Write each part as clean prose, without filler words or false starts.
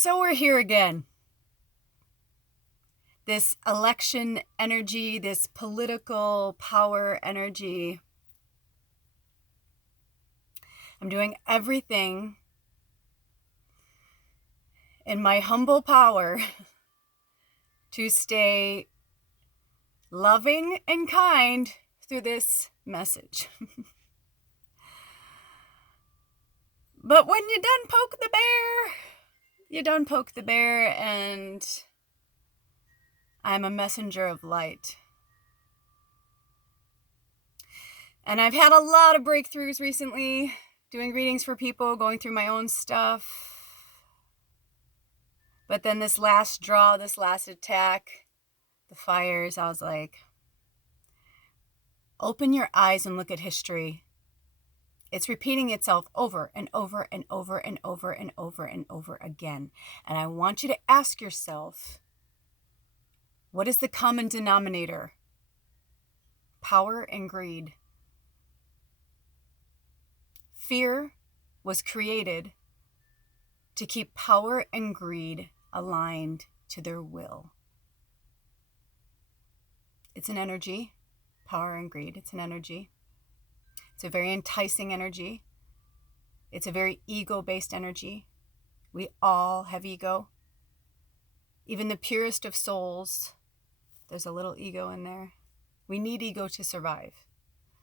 So we're here again. This election energy, this political power energy. I'm doing everything in my humble power to stay loving and kind through this message. But when you done poke the bear, you done poke the bear, and I'm a messenger of light. And I've had a lot of breakthroughs recently, doing readings for people, going through my own stuff. But then this last draw, this last attack, the fires, I was like, open your eyes and look at history. It's repeating itself over and over and over and over and over and over again. And I want you to ask yourself, what is the common denominator? Power and greed. Fear was created to keep power and greed aligned to their will. It's an energy, power and greed. It's an energy. It's a very enticing energy. It's a very ego-based energy. We all have ego. Even the purest of souls, there's a little ego in there. We need ego to survive.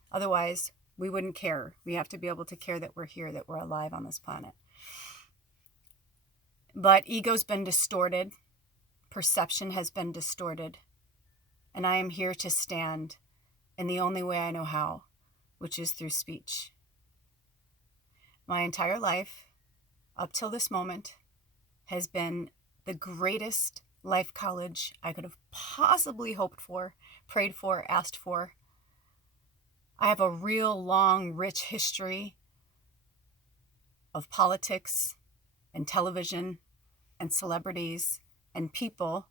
Otherwise, we wouldn't care. We have to be able to care that we're here, that we're alive on this planet. But ego's been distorted. Perception has been distorted. And I am here to stand in the only way I know how, which is through speech. My entire life, up till this moment, has been the greatest life college I could have possibly hoped for, prayed for, asked for. I have a real long, rich history of politics and television and celebrities and people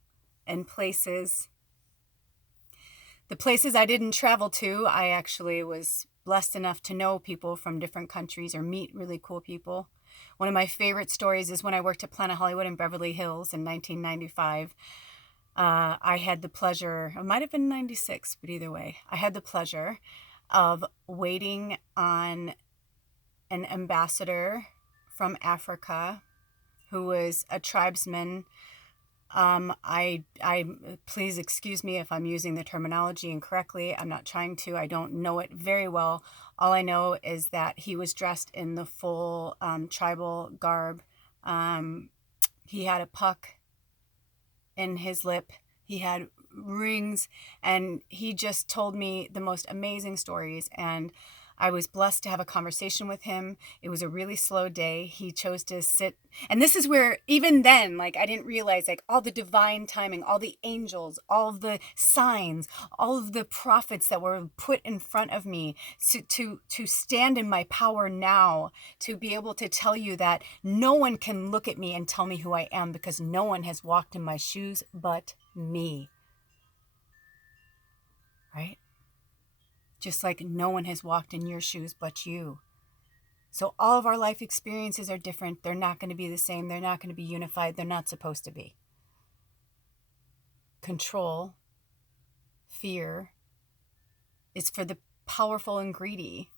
and places. The places I didn't travel to, I actually was blessed enough to know people from different countries or meet really cool people. One of my favorite stories is when I worked at Planet Hollywood in Beverly Hills in 1995. I had the pleasure, it might have been 96, but either way, I had the pleasure of waiting on an ambassador from Africa who was a tribesman. I please excuse me if I'm using the terminology incorrectly. I'm not trying to. I don't know it very well. All I know is that he was dressed in the full tribal garb. He had a puck in his lip. He had rings, and he just told me the most amazing stories, and I was blessed to have a conversation with him. It was a really slow day. He chose to sit. And this is where, even then, I didn't realize, all the divine timing, all the angels, all of the signs, all of the prophets that were put in front of me to stand in my power now, to be able to tell you that no one can look at me and tell me who I am, because no one has walked in my shoes but me. Right? Just like no one has walked in your shoes but you. So all of our life experiences are different. They're not going to be the same. They're not going to be unified. They're not supposed to be. Control, fear, is for the powerful and greedy.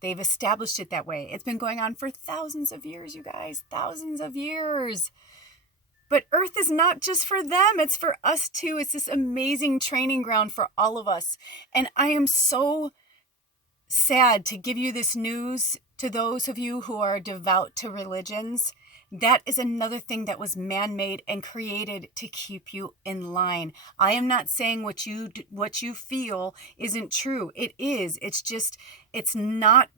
They've established it that way. It's been going on for thousands of years, you guys. Thousands of years. But Earth is not just for them. It's for us too. It's this amazing training ground for all of us. And I am so sad to give you this news to those of you who are devout to religions. That is another thing that was man-made and created to keep you in line. I am not saying what you feel isn't true. It is. It's just, it's not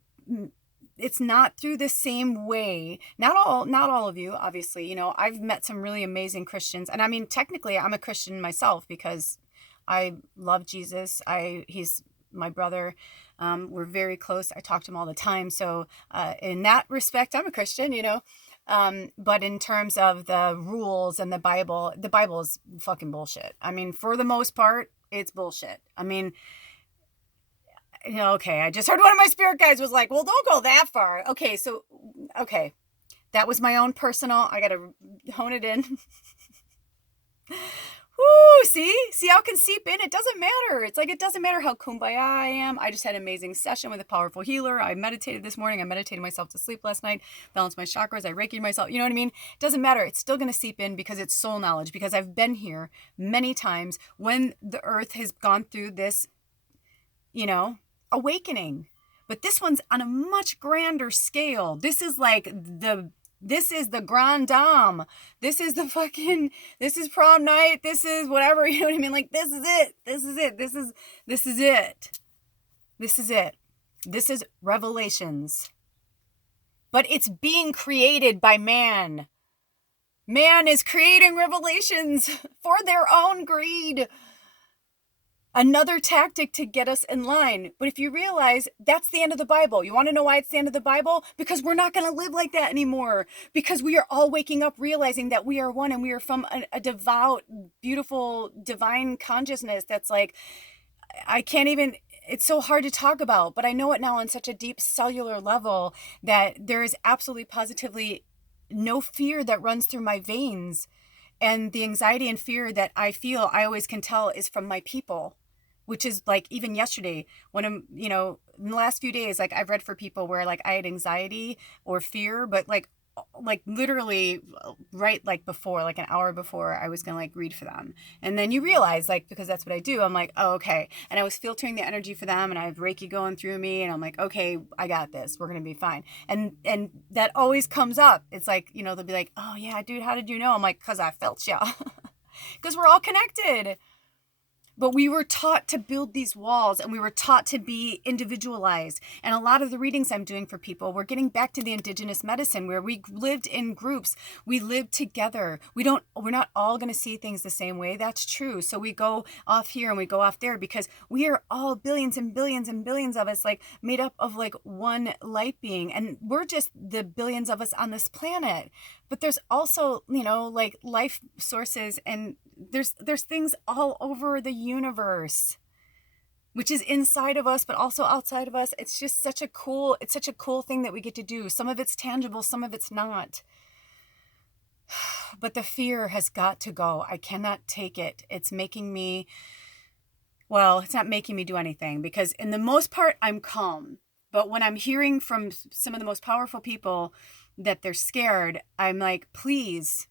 through the same way. Not all of you, obviously. I've met some really amazing Christians. And I mean, technically, I'm a Christian myself because I love Jesus. He's my brother. We're very close. I talk to him all the time. So in that respect, I'm a Christian, but in terms of the rules and the Bible is fucking bullshit. I mean, for the most part, it's bullshit. I mean, okay, I just heard one of my spirit guides was like, well, don't go that far. Okay. That was my own personal, I got to hone it in. Woo, see how it can seep in? It doesn't matter. It's like, it doesn't matter how kumbaya I am. I just had an amazing session with a powerful healer. I meditated this morning. I meditated myself to sleep last night, balanced my chakras. I Reiki'd myself. You know what I mean? It doesn't matter. It's still going to seep in because it's soul knowledge, because I've been here many times when the earth has gone through this, awakening. But this one's on a much grander scale. This is the grand dame. This is this is prom night. This is whatever, you know what I mean? Like, this is it. This is it. This is it. This is it. This is revelations. But it's being created by man. Man is creating revelations for their own greed. Another tactic to get us in line. But if you realize that's the end of the Bible, you want to know why it's the end of the Bible? Because we're not going to live like that anymore. Because we are all waking up realizing that we are one, and we are from a devout, beautiful, divine consciousness that's like, I can't even, it's so hard to talk about, but I know it now on such a deep cellular level that there is absolutely positively no fear that runs through my veins. And the anxiety and fear that I feel, I always can tell is from my people. Which is like, even yesterday, when I'm, in the last few days, like, I've read for people where like I had anxiety or fear, but like literally right like before, like an hour before, I was gonna like read for them. And then you realize, like, because that's what I do, I'm like, oh, okay. And I was filtering the energy for them, and I have Reiki going through me, and I'm like, okay, I got this. We're gonna be fine. And that always comes up. It's like, they'll be like, oh yeah, dude, how did you know? I'm like, because I felt ya. Because we're all connected. But we were taught to build these walls, and we were taught to be individualized. And a lot of the readings I'm doing for people, we're getting back to the indigenous medicine where we lived in groups. We lived together. We're not all going to see things the same way. That's true. So we go off here and we go off there because we are all billions and billions and billions of us, like, made up of like one light being. And we're just the billions of us on this planet. But there's also, like, life sources, and there's things all over the universe, which is inside of us, but also outside of us. It's just such a cool thing that we get to do. Some of it's tangible, some of it's not. But the fear has got to go. I cannot take it. It's making me, well, it's not making me do anything, because in the most part, I'm calm. But when I'm hearing from some of the most powerful people that they're scared, I'm like, please,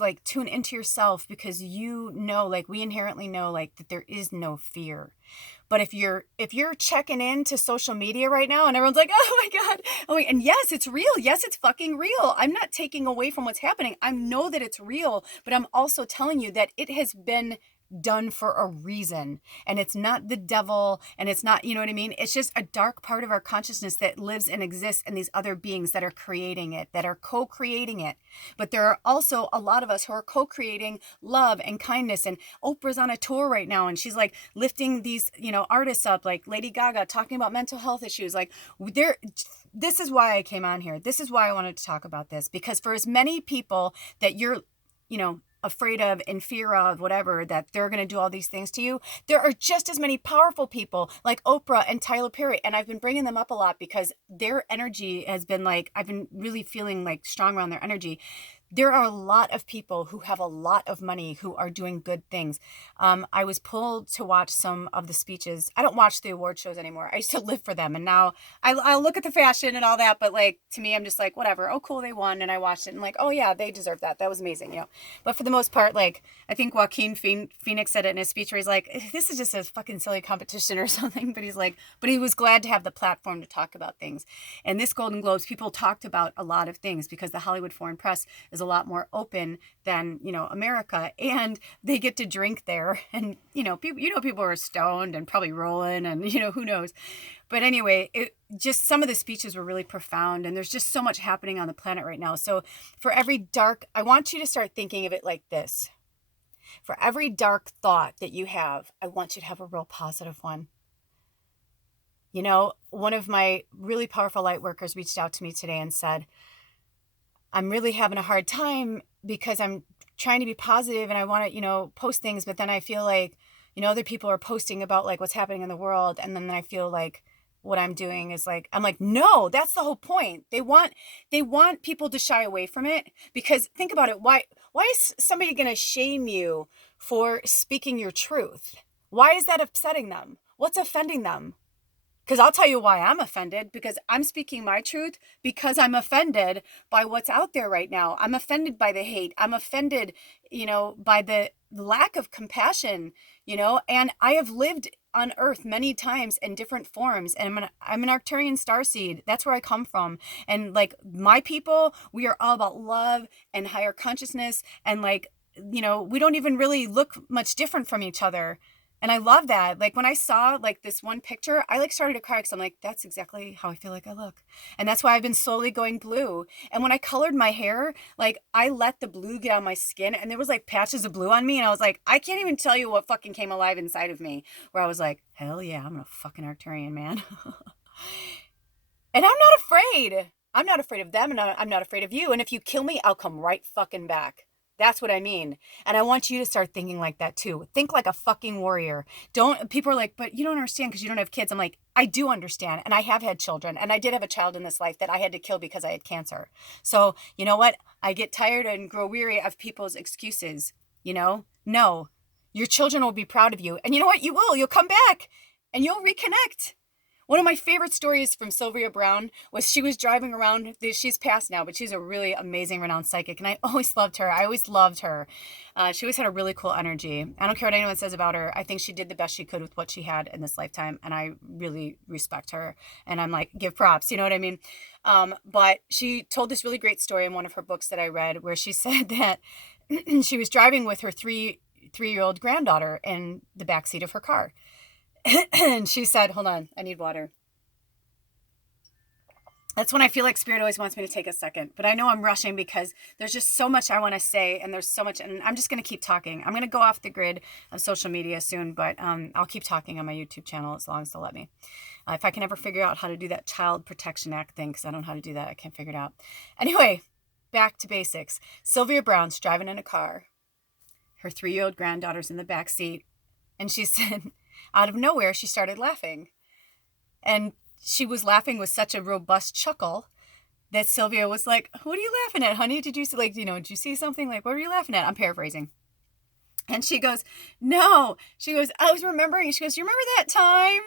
like, tune into yourself, because like, we inherently know, like, that there is no fear. But if you're checking into social media right now and everyone's like, oh my God, and yes, it's real. Yes, it's fucking real. I'm not taking away from what's happening. I know that it's real, but I'm also telling you that it has been done for a reason, and it's not the devil, and it's not, you know what I mean? It's just a dark part of our consciousness that lives and exists in these other beings that are creating it, that are co-creating it. But there are also a lot of us who are co-creating love and kindness. And Oprah's on a tour right now, and she's like lifting these, artists up, like Lady Gaga, talking about mental health issues. Like, this is why I came on here. This is why I wanted to talk about this, because for as many people that you're, afraid of, in fear of, whatever, that they're going to do all these things to you, there are just as many powerful people like Oprah and Tyler Perry. And I've been bringing them up a lot because their energy has been like, I've been really feeling like strong around their energy. There are a lot of people who have a lot of money who are doing good things. I was pulled to watch some of the speeches. I don't watch the award shows anymore. I used to live for them. And now I'll look at the fashion and all that. But like, to me, I'm just like, whatever. Oh, cool. They won. And I watched it and like, oh yeah, they deserve that. That was amazing. But for the most part, like, I think Joaquin Phoenix said it in his speech where he's like, this is just a fucking silly competition or something. But he's like, but he was glad to have the platform to talk about things. And this Golden Globes, people talked about a lot of things because the Hollywood Foreign Press is a lot more open than, America, and they get to drink there, and people are stoned and probably rolling, and who knows. But anyway, just some of the speeches were really profound, and there's just so much happening on the planet right now. So for every dark, I want you to start thinking of it like this. For every dark thought that you have, I want you to have a real positive one. One of my really powerful light workers reached out to me today and said, I'm really having a hard time because I'm trying to be positive and I want to, post things, but then I feel like, other people are posting about like what's happening in the world. And then I feel like what I'm doing is like, I'm like, no, that's the whole point. They want people to shy away from it, because think about it. Why is somebody going to shame you for speaking your truth? Why is that upsetting them? What's offending them? Because I'll tell you why I'm offended, because I'm speaking my truth, because I'm offended by what's out there right now. I'm offended by the hate. I'm offended, by the lack of compassion, and I have lived on earth many times in different forms, and I'm an Arcturian starseed. That's where I come from. And like my people, we are all about love and higher consciousness, and like, we don't even really look much different from each other. And I love that. Like when I saw like this one picture, I like started to cry, because I'm like, that's exactly how I feel like I look. And that's why I've been slowly going blue. And when I colored my hair, like I let the blue get on my skin, and there was like patches of blue on me. And I was like, I can't even tell you what fucking came alive inside of me, where I was like, hell yeah, I'm a fucking Arcturian, man. And I'm not afraid. I'm not afraid of them, and I'm not afraid of you. And if you kill me, I'll come right fucking back. That's what I mean. And I want you to start thinking like that too. Think like a fucking warrior. People are like, but you don't understand because you don't have kids. I'm like, I do understand. And I have had children. And I did have a child in this life that I had to kill because I had cancer. So you know what? I get tired and grow weary of people's excuses. No, your children will be proud of you. And you know what? You will. You'll come back and you'll reconnect. One of my favorite stories from Sylvia Browne was she was driving around. She's passed now, but she's a really amazing, renowned psychic. And I always loved her. I always loved her. She always had a really cool energy. I don't care what anyone says about her. I think she did the best she could with what she had in this lifetime. And I really respect her. And I'm like, give props. You know what I mean? But she told this really great story in one of her books that I read, where she said that she was driving with her three-year-old granddaughter in the backseat of her car. And she said, hold on, I need water. That's when I feel like Spirit always wants me to take a second. But I know I'm rushing because there's just so much I want to say, and there's so much, and I'm just going to keep talking. I'm going to go off the grid of social media soon, but I'll keep talking on my YouTube channel as long as they'll let me. If I can ever figure out how to do that Child Protection Act thing, because I don't know how to do that. I can't figure it out. Anyway, back to basics. Sylvia Browne's driving in a car. Her 3-year-old granddaughter's in the back seat, and she said, out of nowhere, she started laughing. And she was laughing with such a robust chuckle that Sylvia was like, what are you laughing at, honey? Did you see, did you see something? Like, what were you laughing at? I'm paraphrasing. And she goes, no. She goes, I was remembering. She goes, you remember that time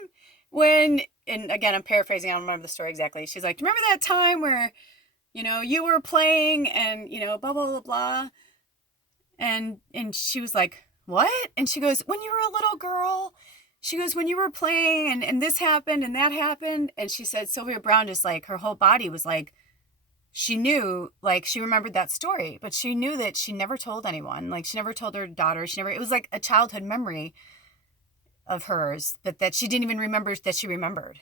when, and again, I'm paraphrasing. I don't remember the story exactly. She's like, remember that time where, you were playing and, blah, blah, blah, blah. And she was like, what? And she goes, when you were a little girl, she goes, when you were playing and this happened and that happened. And she said, Sylvia Browne, just like her whole body was like, she knew, like she remembered that story, but she knew that she never told anyone. Like she never told her daughter. It was like a childhood memory of hers, but that she didn't even remember that she remembered.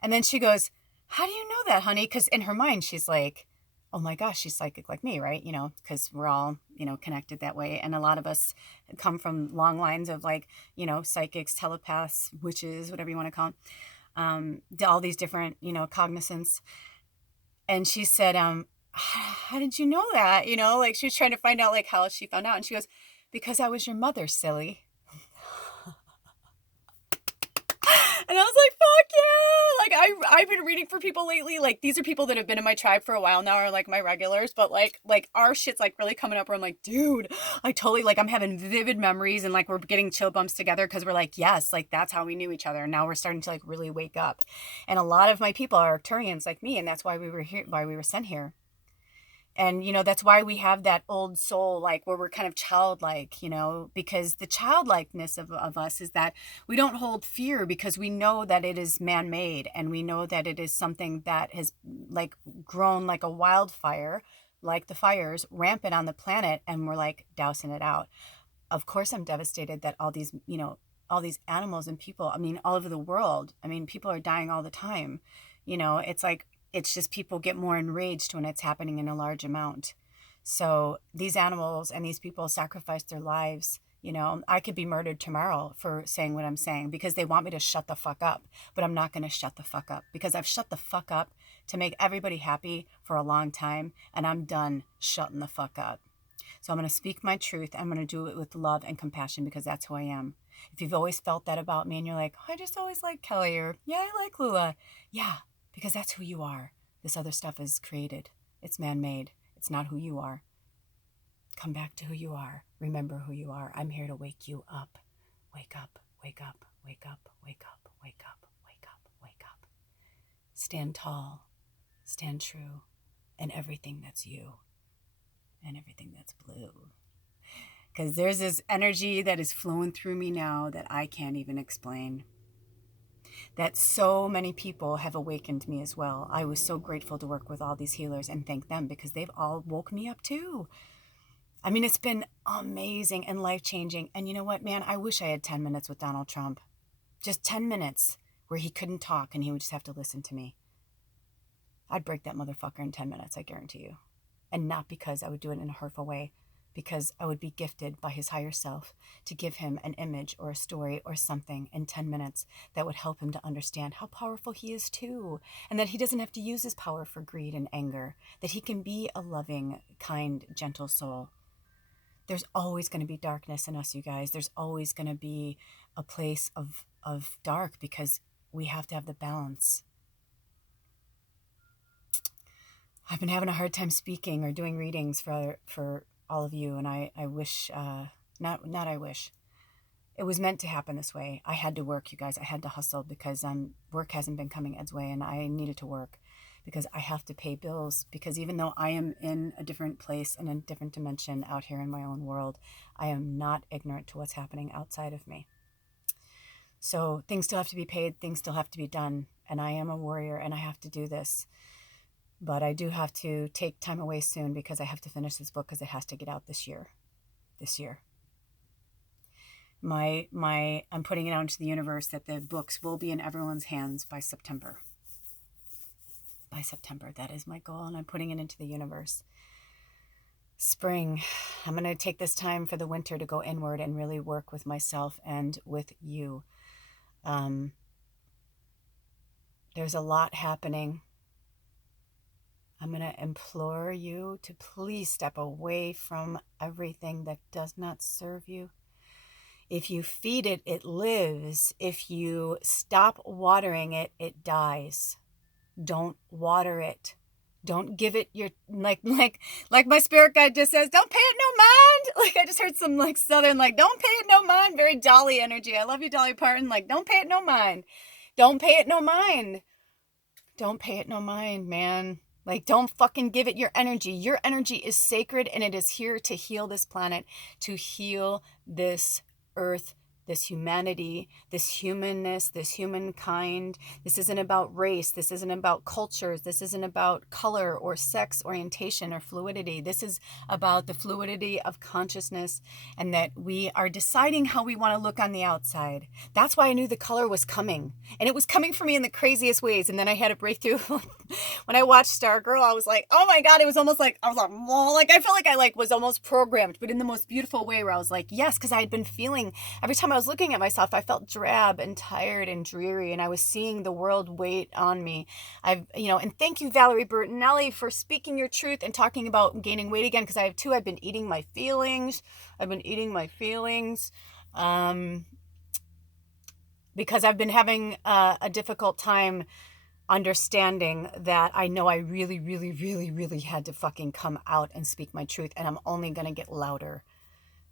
And then she goes, how do you know that, honey? Because in her mind, she's like, oh my gosh, she's psychic like me, right? Because we're all, connected that way. And a lot of us come from long lines of like, psychics, telepaths, witches, whatever you want to call them, all these different, cognizance. And she said, how did you know that? Like she was trying to find out like how she found out. And she goes, because I was your mother, silly. And I was like, fuck yeah. Like I've been reading for people lately. Like these are people that have been in my tribe for a while now, are like my regulars, but like our shit's like really coming up where I'm like, dude, I totally, like I'm having vivid memories, and like we're getting chill bumps together because we're like, yes, like that's how we knew each other. And now we're starting to like really wake up. And a lot of my people are Arcturians like me, and that's why we were here, why we were sent here. And, that's why we have that old soul, like where we're kind of childlike, because the childlikeness of us is that we don't hold fear, because we know that it is man-made, and we know that it is something that has like grown like a wildfire, like the fires rampant on the planet, and we're like dousing it out. Of course, I'm devastated that all these, all these animals and people, I mean, all over the world, I mean, people are dying all the time. It's like, it's just people get more enraged when it's happening in a large amount. So these animals and these people sacrifice their lives. I could be murdered tomorrow for saying what I'm saying, because they want me to shut the fuck up. But I'm not going to shut the fuck up, because I've shut the fuck up to make everybody happy for a long time. And I'm done shutting the fuck up. So I'm going to speak my truth. I'm going to do it with love and compassion because that's who I am. If you've always felt that about me and you're like, oh, I just always like Kelly, or yeah, I like Lula. Yeah, because that's who you are. This other stuff is created. It's man-made. It's not who you are. Come back to who you are. Remember who you are. I'm here to wake you up. Wake up, wake up, wake up, wake up, wake up, wake up, wake up. Stand tall, stand true, and everything that's you and everything that's blue. Because there's this energy that is flowing through me now that I can't even explain. That so many people have awakened me as well. I was so grateful to work with all these healers and thank them because they've all woke me up too. I mean, it's been amazing and life-changing. And you know what, man? I wish I had 10 minutes with Donald Trump. Just 10 minutes where he couldn't talk and he would just have to listen to me. I'd break that motherfucker in 10 minutes, I guarantee you. And not because I would do it in a hurtful way, because I would be gifted by his higher self to give him an image or a story or something in 10 minutes that would help him to understand how powerful he is too, and that he doesn't have to use his power for greed and anger, that he can be a loving, kind, gentle soul. There's always going to be darkness in us, you guys. There's always going to be a place of dark because we have to have the balance. I've been having a hard time speaking or doing readings for all of you, and I wish, not I wish. It was meant to happen this way. I had to work, you guys. I had to hustle because work hasn't been coming Ed's way, and I needed to work because I have to pay bills. Because even though I am in a different place and a different dimension out here in my own world, I am not ignorant to what's happening outside of me. So things still have to be paid. Things still have to be done. And I am a warrior, and I have to do this. But I do have to take time away soon because I have to finish this book because it has to get out this year. I'm putting it out into the universe that the books will be in everyone's hands by September. By September, that is my goal, and I'm putting it into the universe. Spring, I'm going to take this time for the winter to go inward and really work with myself and with you. There's a lot happening. I'm going to implore you to please step away from everything that does not serve you. If you feed it, it lives. If you stop watering it, it dies. Don't water it. Don't give it your, like my spirit guide just says, don't pay it no mind. Like I just heard some Southern, don't pay it no mind. Very Dolly energy. I love you, Dolly Parton. Don't pay it no mind. Don't pay it no mind. Don't pay it no mind, man. Don't fucking give it your energy. Your energy is sacred and it is here to heal this planet, to heal this earth, this humanity, this humanness, this humankind. This isn't about race. This isn't about cultures. This isn't about color or sex orientation or fluidity. This is about the fluidity of consciousness and that we are deciding how we want to look on the outside. That's why I knew the color was coming. And it was coming for me in the craziest ways. And then I had a breakthrough. When I watched Stargirl, I was like, oh my God, it was almost I was I felt like I was almost programmed, but in the most beautiful way where I was like, yes, because I had been feeling, every time I was looking at myself, I felt drab and tired and dreary, and I was seeing the world wait on me. And thank you, Valerie Bertinelli, for speaking your truth and talking about gaining weight again, because I have too. I've been eating my feelings. Because I've been having a difficult time understanding that I know I really, really, really, really had to fucking come out and speak my truth. And I'm only going to get louder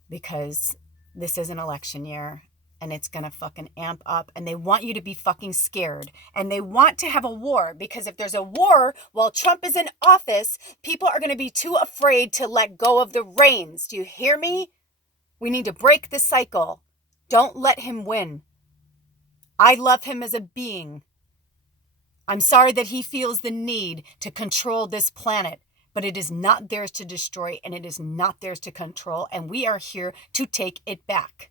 because this is an election year and it's going to fucking amp up. And they want you to be fucking scared. And they want to have a war because if there's a war while Trump is in office, people are going to be too afraid to let go of the reins. Do you hear me? We need to break the cycle. Don't let him win. I love him as a being. I'm sorry that he feels the need to control this planet, but it is not theirs to destroy and it is not theirs to control, and we are here to take it back.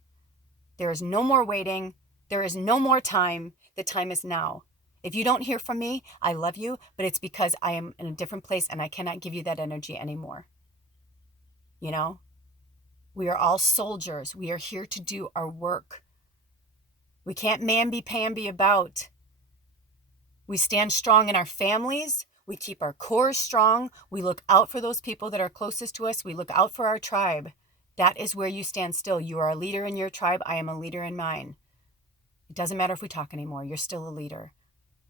There is no more waiting. There is no more time. The time is now. If you don't hear from me, I love you, but it's because I am in a different place and I cannot give you that energy anymore. We are all soldiers. We are here to do our work. We can't mamby-pamby about. We stand strong in our families. We keep our core strong. We look out for those people that are closest to us. We look out for our tribe. That is where you stand still. You are a leader in your tribe. I am a leader in mine. It doesn't matter if we talk anymore. You're still a leader.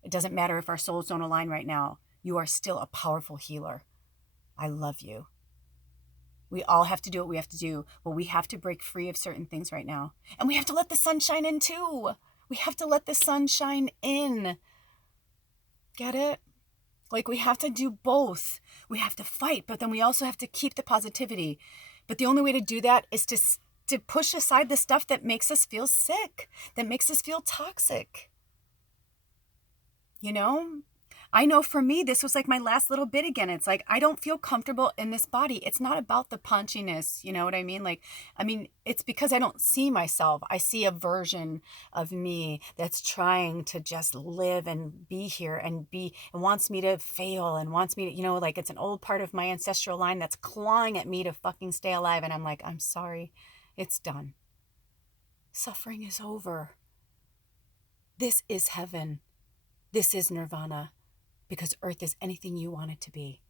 It doesn't matter if our souls don't align right now. You are still a powerful healer. I love you. We all have to do what we have to do, but we have to break free of certain things right now. And we have to let the sun shine in too. We have to let the sun shine in. Get it? Like, we have to do both. We have to fight, but then we also have to keep the positivity. But the only way to do that is to push aside the stuff that makes us feel sick, that makes us feel toxic. You know? I know for me, this was like my last little bit again. It's like, I don't feel comfortable in this body. It's not about the punchiness. You know what I mean? It's because I don't see myself. I see a version of me that's trying to just live and be here and wants me to fail and wants me to, it's an old part of my ancestral line that's clawing at me to fucking stay alive. And I'm like, I'm sorry. It's done. Suffering is over. This is heaven. This is nirvana. Because earth is anything you want it to be.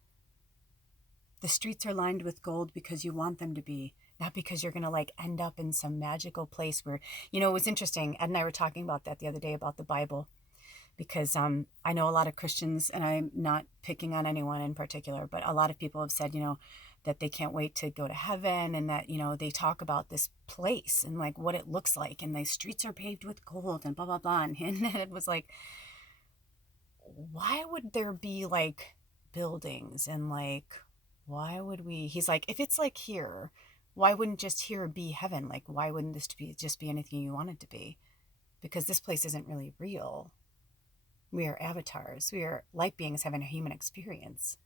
The streets are lined with gold because you want them to be, not because you're going to end up in some magical place where, it was interesting. Ed and I were talking about that the other day about the Bible, because I know a lot of Christians, and I'm not picking on anyone in particular, but a lot of people have said, that they can't wait to go to heaven, and that, they talk about this place and what it looks like, and the streets are paved with gold and blah, blah, blah. And it was like, why would there be buildings and why would we, he's like, if it's here, why wouldn't just here be heaven? Why wouldn't this just be anything you want it to be? Because this place isn't really real. We are avatars. We are light beings having a human experience.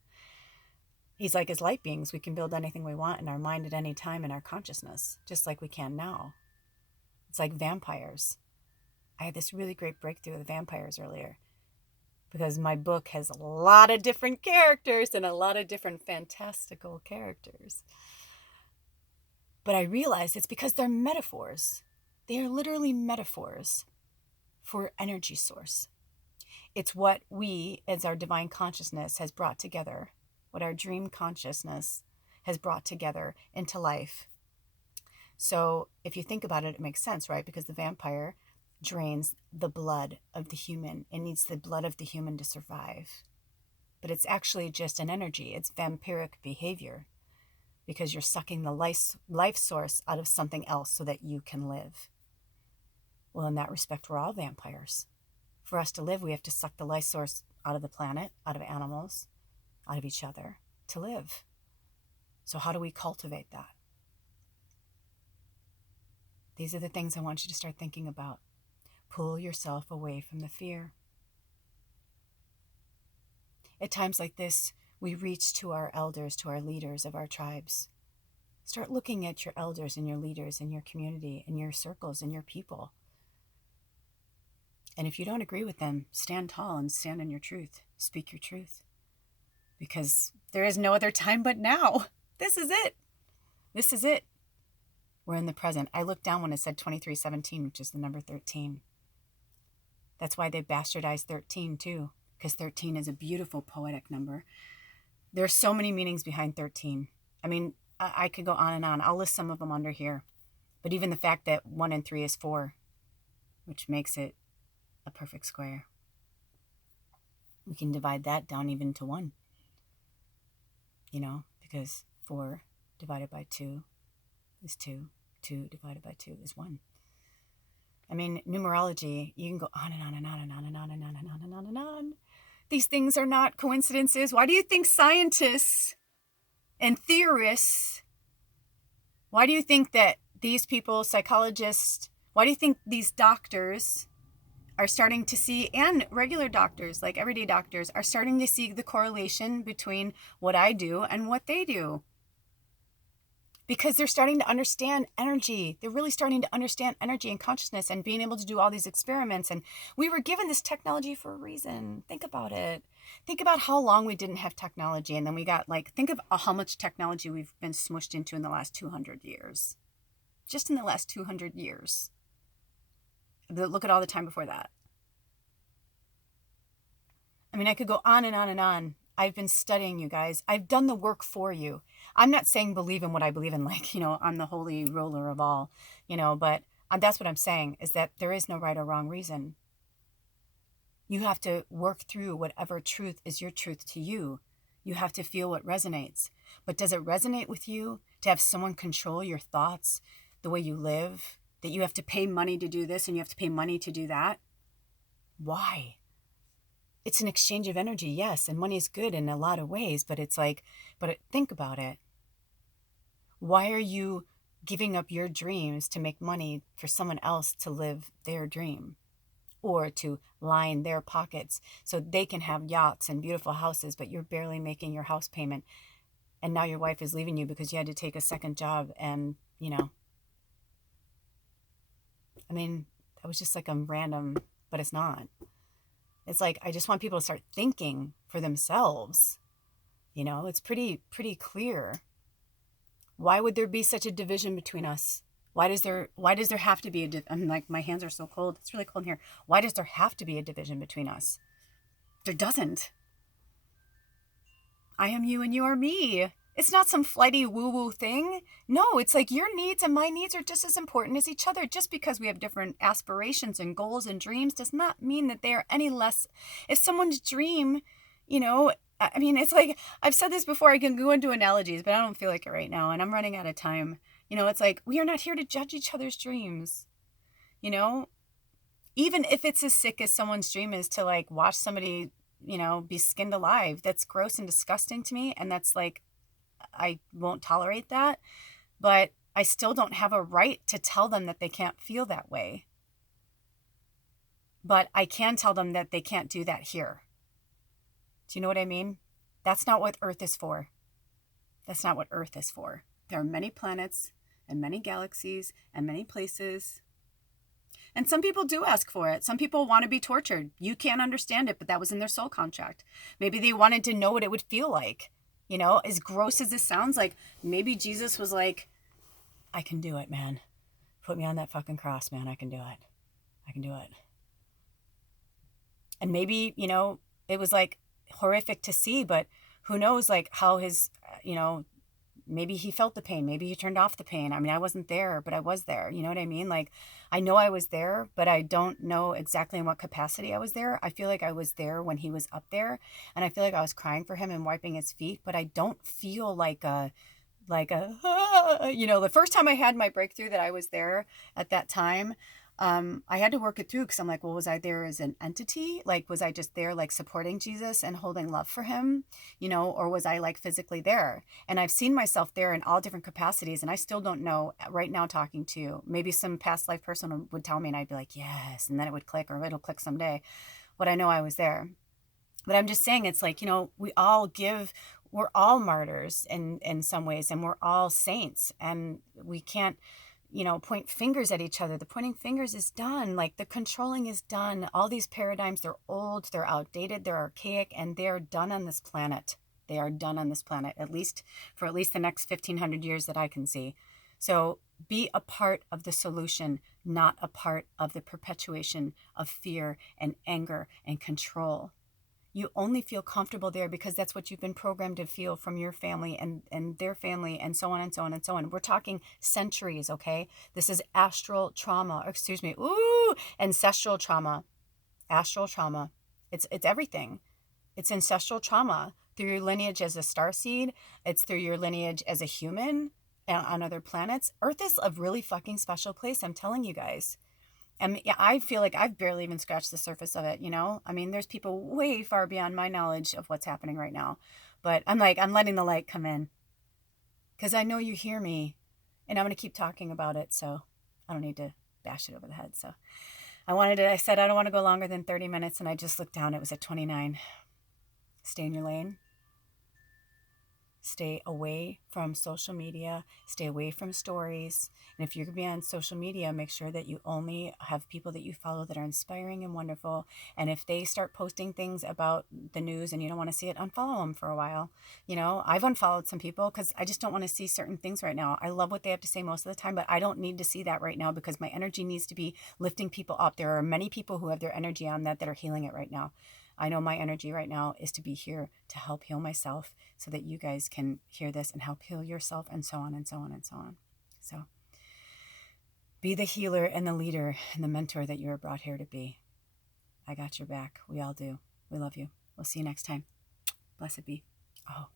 He's like, as light beings, we can build anything we want in our mind at any time in our consciousness, just like we can now. It's like vampires. I had this really great breakthrough with vampires earlier, because my book has a lot of different characters and a lot of different fantastical characters. But I realized it's because they're metaphors. They are literally metaphors for energy source. It's what we, as our divine consciousness, has brought together, what our dream consciousness has brought together into life. So if you think about it, it makes sense, right? Because the vampire drains the blood of the human. It needs the blood of the human to survive. But it's actually just an energy. It's vampiric behavior, because you're sucking the life source out of something else so that you can live. Well, in that respect, we're all vampires. For us to live, we have to suck the life source out of the planet, out of animals, out of each other to live. So how do we cultivate that? These are the things I want you to start thinking about. Pull yourself away from the fear. At times like this, we reach to our elders, to our leaders of our tribes. Start looking at your elders and your leaders in your community, in your circles, in your people. And if you don't agree with them, stand tall and stand in your truth. Speak your truth. Because there is no other time but now. This is it. This is it. We're in the present. I looked down when it said 2317, which is the number 13. That's why they bastardized 13 too, because 13 is a beautiful poetic number. There's so many meanings behind 13. I mean, I could go on and on. I'll list some of them under here. But even the fact that 1 and 3 is 4, which makes it a perfect square. We can divide that down even to 1. Because 4 divided by 2 is 2. 2 divided by 2 is 1. I mean, numerology, you can go on and on and on and on and on and on and on and on and on. These things are not coincidences. Why do you think scientists and theorists, why do you think that these people, psychologists, why do you think these doctors are starting to see, and regular doctors, like everyday doctors, are starting to see the correlation between what I do and what they do? Because they're starting to understand energy. They're really starting to understand energy and consciousness and being able to do all these experiments. And we were given this technology for a reason. Think about it. Think about how long we didn't have technology. And then we got think of how much technology we've been smushed into in the last 200 years. Just in the last 200 years. Look at all the time before that. I mean, I could go on and on and on. I've been studying you guys. I've done the work for you. I'm not saying believe in what I believe in, like, I'm the holy ruler of all, but that's what I'm saying is that there is no right or wrong reason. You have to work through whatever truth is your truth to you. You have to feel what resonates. But does it resonate with you to have someone control your thoughts, the way you live, that you have to pay money to do this and you have to pay money to do that? Why? It's an exchange of energy, yes, and money is good in a lot of ways, but it's like, think about it. Why are you giving up your dreams to make money for someone else to live their dream? Or to line their pockets so they can have yachts and beautiful houses, but you're barely making your house payment. And now your wife is leaving you because you had to take a second job. And, that was just like a random, but it's not. It's like, I just want people to start thinking for themselves. It's pretty clear. Why would there be such a division between us? Why does there have to be I'm like, my hands are so cold. It's really cold in here. Why does there have to be a division between us? There doesn't. I am you and you are me. It's not some flighty woo-woo thing. No, it's like your needs and my needs are just as important as each other. Just because we have different aspirations and goals and dreams does not mean that they are any less. If someone's dream, it's like, I've said this before, I can go into analogies, but I don't feel like it right now, and I'm running out of time. It's like, we are not here to judge each other's dreams. Even if it's as sick as someone's dream is to like watch somebody, be skinned alive, that's gross and disgusting to me. And that's like, I won't tolerate that, but I still don't have a right to tell them that they can't feel that way. But I can tell them that they can't do that here. Do you know what I mean? That's not what Earth is for. That's not what Earth is for. There are many planets and many galaxies and many places. And some people do ask for it. Some people want to be tortured. You can't understand it, but that was in their soul contract. Maybe they wanted to know what it would feel like. As gross as this sounds, like maybe Jesus was like, I can do it, man. Put me on that fucking cross, man. I can do it. I can do it. And maybe, it was like horrific to see, but who knows, like how his, maybe he felt the pain. Maybe he turned off the pain. I wasn't there, but I was there. You know what I mean? Like, I know I was there, but I don't know exactly in what capacity I was there. I feel like I was there when he was up there, and I feel like I was crying for him and wiping his feet, but I don't feel like the first time I had my breakthrough that I was there at that time, I had to work it through because I'm like, well, was I there as an entity? Like, was I just there, like supporting Jesus and holding love for him, or was I like physically there? And I've seen myself there in all different capacities. And I still don't know right now talking to you. Maybe some past life person would tell me and I'd be like, yes. And then it would click, or it'll click someday. But I know I was there. But I'm just saying, it's like, we're all martyrs in some ways, and we're all saints, and we can't, point fingers at each other. The pointing fingers is done. Like, the controlling is done. All these paradigms, they're old, they're outdated, they're archaic, and they're done on this planet. They are done on this planet, at least the next 1,500 years that I can see. So be a part of the solution, not a part of the perpetuation of fear and anger and control. You only feel comfortable there because that's what you've been programmed to feel from your family and their family, and so on and so on and so on. We're talking centuries, okay? This is ancestral trauma. Astral trauma. It's everything. It's ancestral trauma through your lineage as a starseed. It's through your lineage as a human on other planets. Earth is a really fucking special place, I'm telling you guys. And yeah, I feel like I've barely even scratched the surface of it, there's people way far beyond my knowledge of what's happening right now. But I'm letting the light come in because I know you hear me, and I'm going to keep talking about it. So I don't need to bash it over the head. So I said, I don't want to go longer than 30 minutes. And I just looked down. It was at 29. Stay in your lane. Stay away from social media. Stay away from stories. And if you're going to be on social media, make sure that you only have people that you follow that are inspiring and wonderful. And if they start posting things about the news and you don't want to see it, unfollow them for a while. I've unfollowed some people because I just don't want to see certain things right now. I love what they have to say most of the time, but I don't need to see that right now because my energy needs to be lifting people up. There are many people who have their energy on that are healing it right now. I know my energy right now is to be here to help heal myself so that you guys can hear this and help heal yourself, and so on and so on and so on. So be the healer and the leader and the mentor that you were brought here to be. I got your back. We all do. We love you. We'll see you next time. Blessed be. Oh,